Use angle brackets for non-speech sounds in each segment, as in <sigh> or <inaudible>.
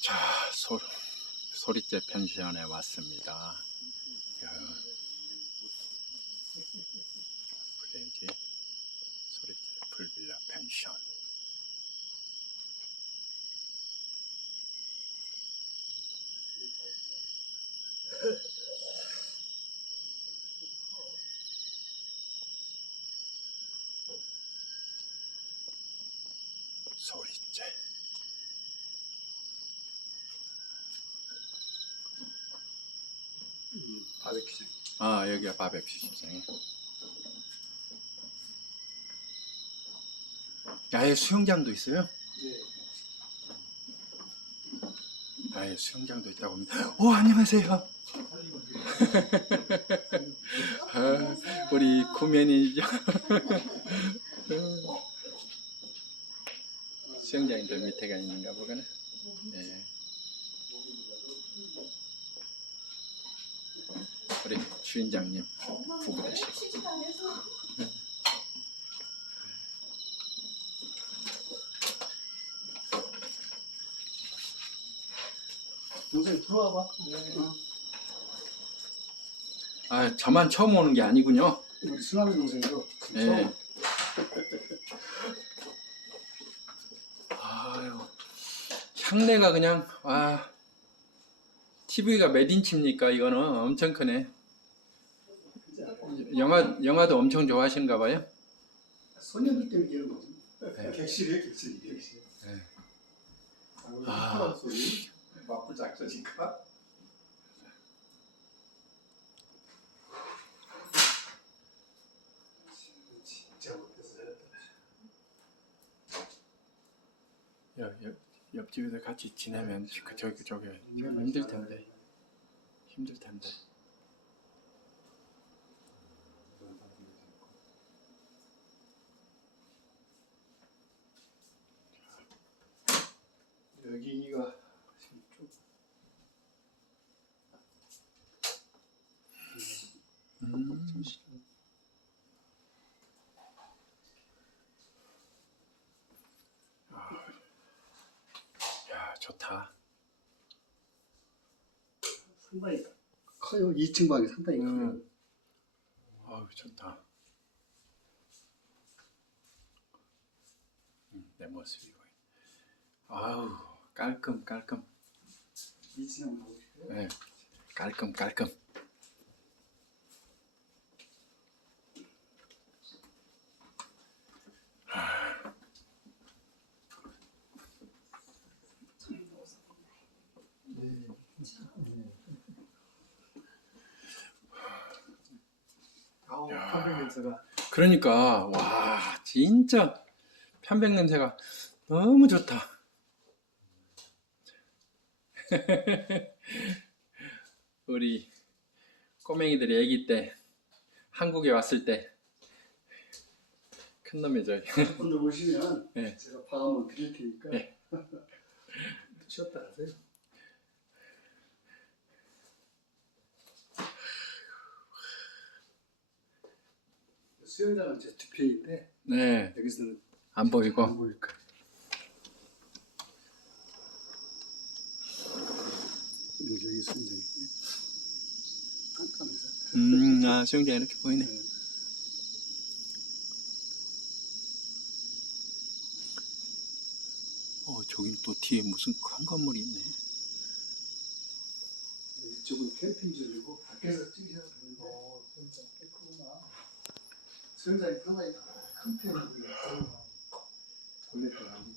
자, 소, 소리째 펜션에 왔습니다. 야, 블레이지 소리째 풀빌라 펜션. 바베큐식. 아 여기가 470장에. 야외 수영장도 있어요? 네. 야외 수영장도 있다고 합니다. 오 안녕하세요. <laughs> 아, 우리 구면이죠. <laughs> 수영장이 저 밑에가 있는가 보구나. 주인장님 부부 되시고. 동생 들어와봐. 어. 아, 저만 처음 오는 게 아니군요. 우리 수남이 동생도 예. 처음. 아유, 향내가 그냥 와. TV가 몇 인치입니까? 이거는 엄청 크네. 영화 영화도 엄청 좋아하시는가 봐요. 소녀들 때문에 이런 거지. 네. 객실이에요, 객실. 객실. 네. 아. 아. 소리. 맞불 작전이니까. 진짜 못해서 옆, 옆, 옆집에서 같이 지내면 그 저기 저기 좀 힘들 텐데 힘들 텐데. 여기가 지금 좀 음, 야 좋다. 상당히 커요. 2층 방이 상당히 커요. 음. 아우 좋다. 음, 내 모습이 보이. 아우 깔끔 깔끔. 2층 한번 가보실까요? 네, 깔끔 깔끔. 아우, 야. 카페 냄새가. 그러니까 와 진짜 편백 냄새가 너무 좋다. <laughs> 우리 꼬맹이들이 아기 때 한국에 왔을 때 큰 놈이죠. 분들 오시면 네. 제가 밥 한번 드릴 테니까 네. 쉬었다 가세요. 수영장은 제 뒤편인데 네, 여기서는 안 보이고. 안 보일 거예요. 네, 여기 수영장이고 깜깜해서 음, 아 수영장 이렇게 보이네. 네. 어, 저긴 또 뒤에 무슨 큰 건물이 있네. 이쪽은 캠핑장이고 밖에서 찍으셔도 되는데 어, 꽤 크구나 수영장이 상당히 큰 편이고요 골레트 아니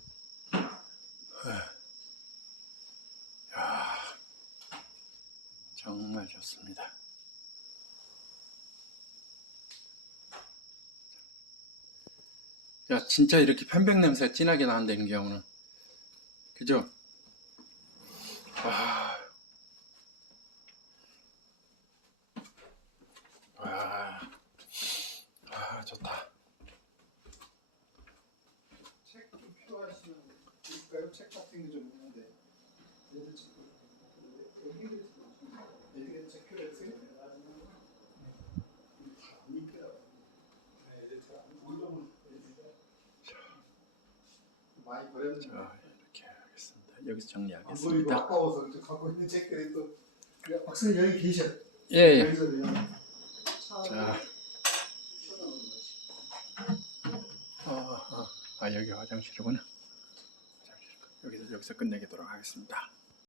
야, 정말 좋습니다. 야, 진짜 이렇게 편백 냄새 진하게 나는다는 경우는. 그죠? 와, 와, 와, 좋다. 책 좀 필요하시면 있을까요? 책 같은 게 좀 있는데 얘들 책 애기들 애기들 책 필요했어요? 안 읽더라고 애들 책안 올려면 많이 버렸는데 자, 이렇게 하겠습니다. 여기서 정리하겠습니다. 아까워서 이제 갖고 있는 책들이 또 야, 박사님 여기 계셔. 예, 예. 여기서 그냥 자, 아, 아, 아 여기 화장실이구나. 화장실. 여기서 여기서 끝내도록 하겠습니다.